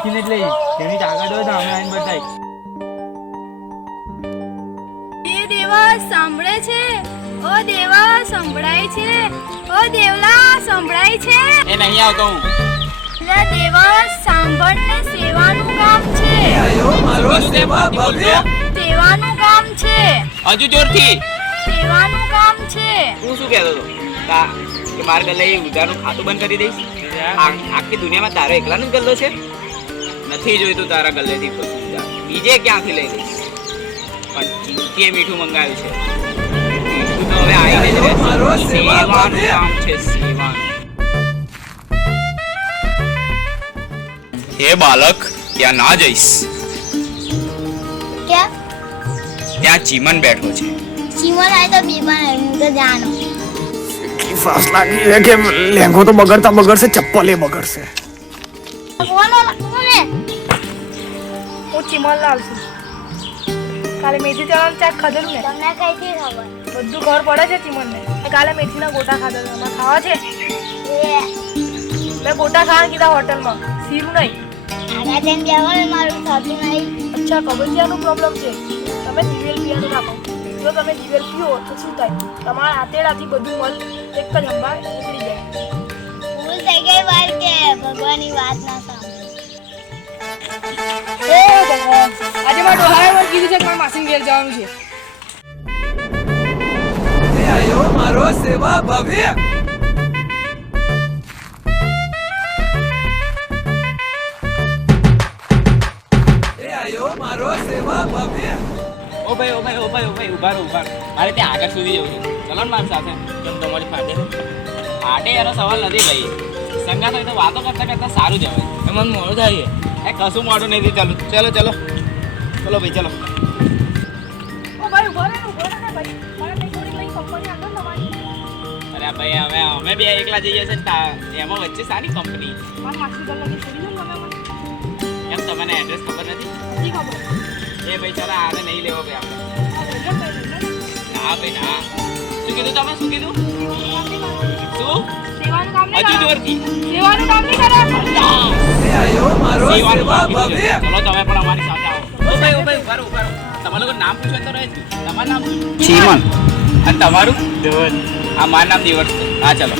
નાખીને જ લઈ તેની તાકાત હોય તો અમે આવીને બતાવી. એ દેવા સાંભળે છે? ઓ દેવા સંભળાય છે? ઓ દેવલા સંભળાય છે? એ નહીં આવતો હું. લે દેવા સાંભળને, સેવાનું કામ છે. સેવાનું કામ છે. હજુ જોરથી. સેવાનું કામ છે. તું શું કહેતો હતો કે મારા ગલ્લે ઉધારનું ખાતું બંધ કરી દઈશ? આખી દુનિયામાં તારો એકલાનો જ ગલ્લો છે? નથી જોઈતું તારા ગલ્લેથી ઉધાર, બીજે ક્યાંથી લઈ લઈશ. પણ ચીમકીએ મીઠું મંગાવ્યું છે. મીઠું તો હવે આવીને જ રહેશે. સેવાનું કામ છે, સેવાનું. હે બાલક, ત્યાં ના જઈશ. કેમ? ત્યાં ચીમન બેઠો છે. ચીમન આય તો બીમાર હું તો જાનો. फास लागी है कि लहंगो तो बगड़ता बगड़से चप्पल बगड़से. કોનો કોને? હું ચીમનલાલ છું. કાલે મેથી ચણાનું શાક ખાધેલું ને? તમને કઈથી ખબર? બધું ખબર પડે છે ચીમનને. કાલે મેથીના ગોટા ખાધેલા. એમાં ખાવા છે? મેં ગોટા ખાવા કીધા હોટલમાં, સીરું નહીં. આગા જઈને બેહો, મારું થતું નહીં. અચ્છા, કબજિયાતનો પ્રોબ્લેમ છે. તમે દિવેલ પીવાનું રાખો. જો તમે દિવેલ પીઓ તો શું થાય? તમારા આતેડાથી બધું મલ એક જ હંભા નીકળી જાય. ભૂલ થઈ ગઈ વાર કે ભગવાનની વાત ના સાંભળે. એ ભગવાન, આજે મારા ડોહાએ મને કીધું છે કે મારા માસીને ઘેર જવાનું છે. मारो सेवा भव्य. मारो सेवा भव्य. ઓ ભાઈ ઉભા રહો. મારે ત્યાં આગળ સુધી જવું છે. ચલો ને મારી સાથે. કેમ તમારી ફાટે? ફાટે એનો સવાલ નથી ભાઈ. સંગાત હોય તો વાતો કરતા કરતા સારું જવાય. એમાં મોડું થાય એ કશું મોડું નથી. ચલો ભાઈ ચલો. ઓ ભાઈ ઉભા રહે ને ભાઈ. મારે કંઈ થોડી કંઈ કંપની આગળ તમારી. અરે ભાઈ હવે અમે બે એકલા જઈએ છે ને એમાં વચ્ચે સારી કંપની. મારા માસી ઘર લગી છોડી દો ને તમે મને. એમ તમને એડ્રેસ ખબર નથી? નથી ખબર. એ ભાઈ ચાલો આને નહીં લેવો ભાઈ આપણે. ના ભાઈ ના. શું કીધું તમે? શું કીધું? શું? સેવાનું કામ નહીં હજુ કરો. જોરથી. સેવાનું કામ નહીં કરો. मारो सेवा भव्य. ચલો તમે પણ અમારી સાથે આવો. ઓ ભાઈ ઉભા રહો. તમારું લોકો નામ પૂછો તો રહે જ. તમારું નામ શું? ચીમન. અને તમારું? દેવન. આ મારું નામ દિવસ છે. હા ચલો.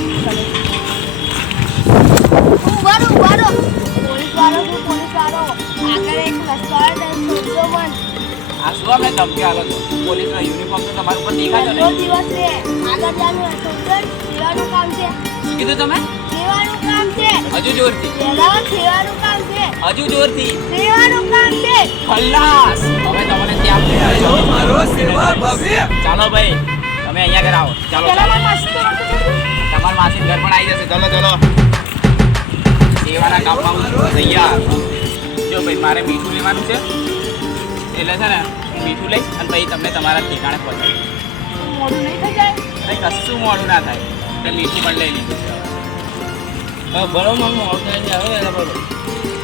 ઉભારો. પોલીસ વાળો. આગળ એક રસ્તા શોધજો મન. આ શું અમે ધમકી આલો છો? પોલીસનો યુનિફોર્મ તો તમારું ઉપર દેખાતો આજનો નહીં. દિવસ છે. આગળ જવાનું શોધજો. સેવાનું કામ છે. શું કીધું તમે? સેવાનું કામ છે. હજુ જોરથી. પહેલા સેવાનું કામ છે. હજુ જોરથી. સેવાનું કામ છે. ખલ્લાસ. હવે તમને ત્યાં मारो सेवा भव्य. ચાલો ભાઈ તમે અહીંયા ઘર આવો. ચાલો તમારા માસી ઘર પણ આવી જશે. ચલો સેવાના કામમાં હું તૈયાર. જો ભાઈ મારે મીઠું લેવાનું છે એટલે છે ને મીઠું લઈશ અને પછી તમને તમારા ઠેકાણે પહોંચાડીશ. મોડું નહીં થઈ જાય. ભાઈ કશું મોડું ના થાય એટલે મીઠું પણ લઈ લીધું છે. બરોબર મોડું થાય છે હવે બરોબર.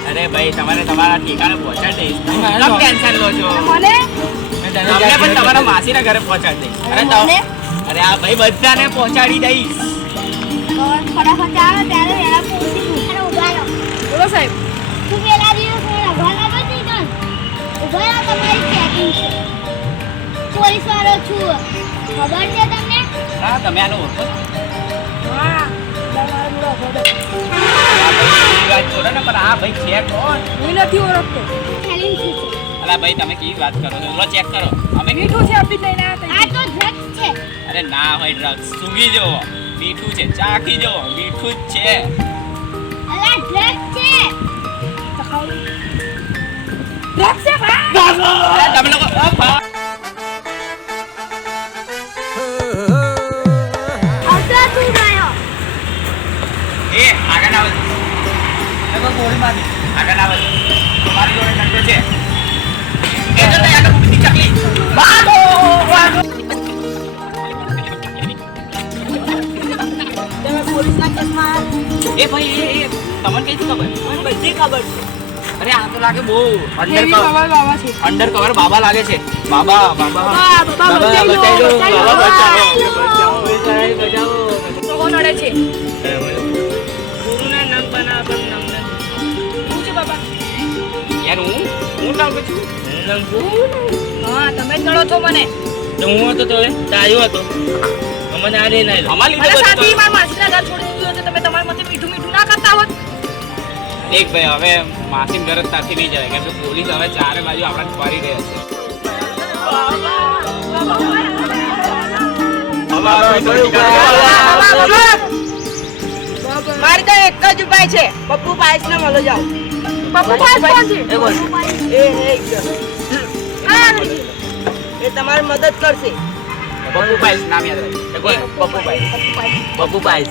અરે ભાઈ તમારે તમારા ઠેકાણે પહોંચાડી દઈશ. તમે ટેન્શન લો છો? મને તમને પણ તમારા માસીના ઘરે પહોંચાડી દઈશ. અરે આ ભાઈ બધાને પહોંચાડી દઈશ. ફટાફટ આવે ત્યારે વેલા પહોંચી ઉભા રહો. બોલો સાહેબ. તું પેલા દિવસ ઉભા નથી કન. ઉભા રહો, તમારી ચેકિંગ છે. પોલીસ વાળો છું. ખબર છે તમને? હા તમે આનો ઓળખો છો? હા મારા બુરા ફોટો. આ ભાઈ વાત કરો ને પણ આ ભાઈ છે કોણ? હું નથી ઓળખતો. ખેલીન છું છે. અલા ભાઈ તમે કેવી વાત કરો છો? લો ચેક કરો. અમે મીઠું છે આપી લઈને આવ્યા આ તો ડ્રગ્સ છે. અરે ના હોય ડ્રગ્સ. સૂંઘી જુઓ મીઠું છે. ચાખી જુઓ મીઠું જ છે. અલા ડ્રગ્સ છે. ડ્રગ્સ છે ભાઈ. અરે તમે લોકો આવતા તું ગયો. એ આગળ આવે તમે ગોળી મારી આગળ આવે મારી જોડે નંબર છે. એ તો આગળ મૂકી ચકલી ભાગો. તમે પોલીસના કેસમાં એ ભાઈ એ તમને કઈ ખબર? મને બધી ખબર છે. અરે આ તો લાગે બહુ હેવી બાબા છે. અંડર કવર બાબા લાગે છે. બાબા બચાવી દો, બચાવો. કોણ નડે છે? ગુરુના નામ બના શું છે બાબા? નામ કશું હા તમે જ ગણો છો મને તો હું હતો તો તાયો હતો અમને આ લઈને આવ્યો અમારી મને લીધે સાથી બધું. મારા માસીના ઘર છોડી દીધું છે તમે તમારા મતે મીઠું મીઠું ના કરતા હોત દેખ ભાઈ હવે માસીમ ઘર જ તાથી નહીં જાય કેમ કે પોલીસ હવે ચારે બાજુ આપણા ફરી રહ્યા છે મારી તો એક જ ઉપાય છે પપ્પુ પાયસ ને મળો જાઓ પપ્પુ પાસ કોણ છે એ બોલ એ તમારી મદદ કરશે પપ્પુ પાઈસ નામ યાદ રાખજો પપ્પુ પાઈસ પપ્પુ પાઈસ